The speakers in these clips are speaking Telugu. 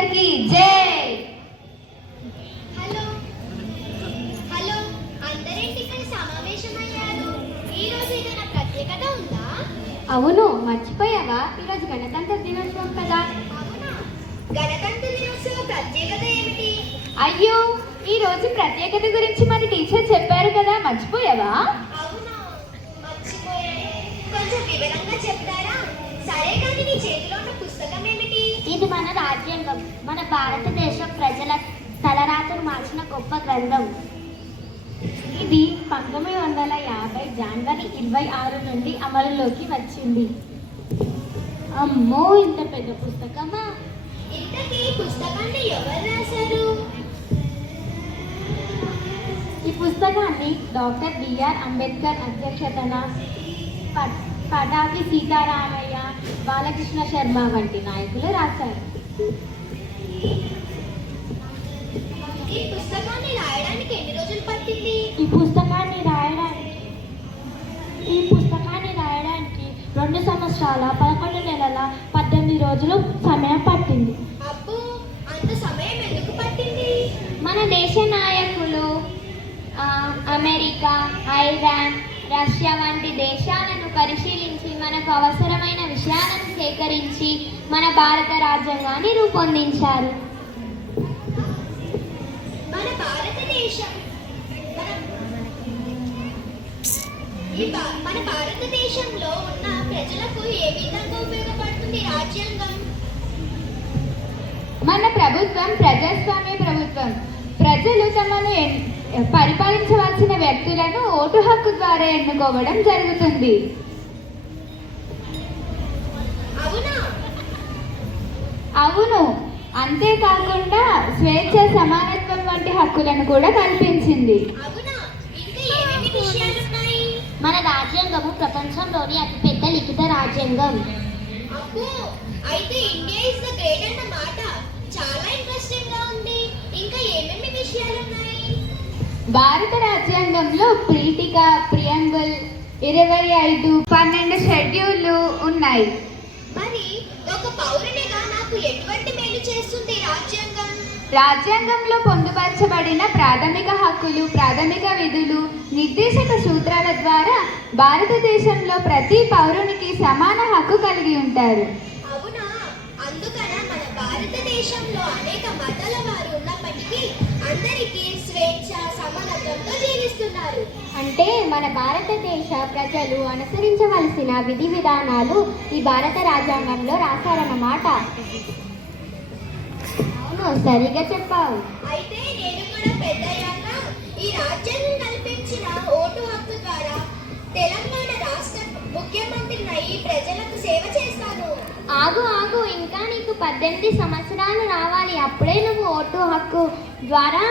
అంబేద్కర్ కి జై. హలో హలో, అందరేంటి ఇక్కడ సమావేశమయ్యారు? ఈ రోజు ఏదైనా ప్రత్యేకత ఉందా? అవును, మర్చిపోయావా? ఈరోజు గణతంత్ర దినోత్సవం కదా. అవునా? గణతంత్ర దినోత్సవ ప్రత్యేకత ఏమిటి? అయ్యో, ఈ రోజు ప్రత్యేకత గురించి మన టీచర్ చెప్పారు కదా, మర్చిపోయావా? అవునా, మర్చిపోయాను. కొంచెం వివరంగా చెప్తారా? సరే, కానీ నీ చేతిలో ఉన్న పుస్తకం ఏమిటి? ఇది మన రాజ్యాంగం, మన భారతదేశ ప్రజల తలరాతను మార్చిన గొప్ప గ్రంథం. ఇది 1950 జనవరి 26 నుండి అమలులోకి వచ్చింది. అమ్మో, ఇంత పెద్ద పుస్తకమా! ఇంతకీ ఈ పుస్తకాన్ని ఎవరు రాశారు? ఈ పుస్తకాన్ని డాక్టర్ బిఆర్ అంబేద్కర్ అధ్యక్షతన పటాకి సీతారామయ్య, బాలకృష్ణ శర్మ వంటి నాయకులు రాశారు. ఈ పుస్తకాన్ని రాయడానికి ఎన్ని రోజులు పట్టింది? ఈ పుస్తకాన్ని రాయడానికి 2 సంవత్సరాల 11 నెలల 18 రోజులు సమయం పట్టింది. అబ్బో, అంత సమయం ఎందుకు పట్టింది? మన దేశ నాయకులు అమెరికా, ఐరాన్, రష్యా వంటి దేశాలను పరిశీలించి మనకు అవసరమైన విషయాలను సేకరించి మన భారత రాజ్యాంగాన్ని రూపొందించారు. మన భారతదేశంలో ఉన్న ప్రజలకు ఏ విధంగా ఉపయోగపడుతుంది రాజ్యాంగం? మన ప్రభుత్వం ప్రజాస్వామ్య ప్రభుత్వం. ప్రజలు తమను పరిపాలించవలసిన వ్యక్తులను ఓటు హక్కు ద్వారా ఎన్నుకోవడం జరుగుతుంది. అవునా? అవును, అంతేకాకుండా స్వేచ్ఛ, సమానత్వం వంటి హక్కులను కూడా కల్పించింది. అవునా? ఇంకా ఏమేమి విషయాలున్నాయి? మన రాజ్యాంగము ప్రపంచంలోని అతిపెద్ద లిఖిత రాజ్యాంగం. అబ్బో, అయితే ఇండియా ఇస్ ద గ్రేట్ అన్న మాట చాలా ఇంట్రెస్టింగ్ గా ఉంది. ఇంకా ఏమేమి విషయాలున్నాయి? భారత రాజ్యాంగంలో పీఠిక, ప్రియంబుల్, 25, 12 షెడ్యూళ్లు ఉన్నాయి. మరి ఒక పౌరునిగా నాకు ఎటువంటి మేలు చేస్తుంది రాజ్యాంగం? రాజ్యాంగంలో పొందుపరచబడిన ప్రాథమిక హక్కులు, ప్రాథమిక విధులు, నిర్దేశక సూత్రాల ద్వారా భారతదేశంలో ప్రతి పౌరునికి సమాన హక్కు కలిగి ఉంటారు. అవునా? అందుకన మన భారతదేశంలో అనేక మతాల వారు ఉన్నప్పటికీ అందరికీ స్వేచ్ఛ, సమానత్వంతో జీవిస్తున్నారు. అంటే మన భారతదేశ ప్రజలు అనుసరించవలసిన విధి విధానాలు ఈ భారత రాజ్యాంగంలో రాశారన్నమాట. అవును, సరిగా చెప్పావు. అయితే నేను కూడా పెద్దయ్యాక ఈ రాజ్యాంగం కల్పించిన ఓటు హక్కు ద్వారా తెలంగాణ రాష్ట్ర ముఖ్యమంత్రిని అయి ప్రజలకు సేవ చేస్తాను. ఆగు, ఇంకా నీకు 18 సంవత్సరాలు రావాలి. అప్పుడే నువ్వు ఓటు హక్కు ద్వారా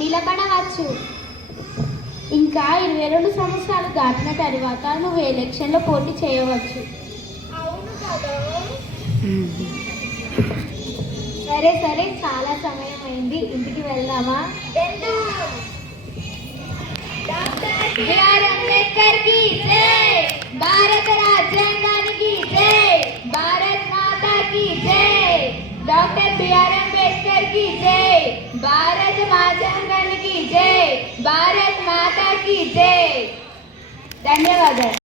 నిలబడవచ్చు. ఇంకా 22 సంవత్సరాలు దాటిన తర్వాత నువ్వు ఎలక్షన్లో పోటీ చేయవచ్చు. అవును కదా? సరే, చాలా సమయం అయింది, ఇంటికి వెళ్దామా? వెళ్దాం. డాక్టర్ బిఆర్ అంబేద్కర్ కి జై. భారత రాజ్యాంగానికి జై. భారత్ మాతా కి జై. డాక్టర్ బిఆర్ అంబేద్కర్ కి జై. భారత రాజ్యాంగానికి జై. భారత్ మాతా కి జై. ధన్యవాదాలు.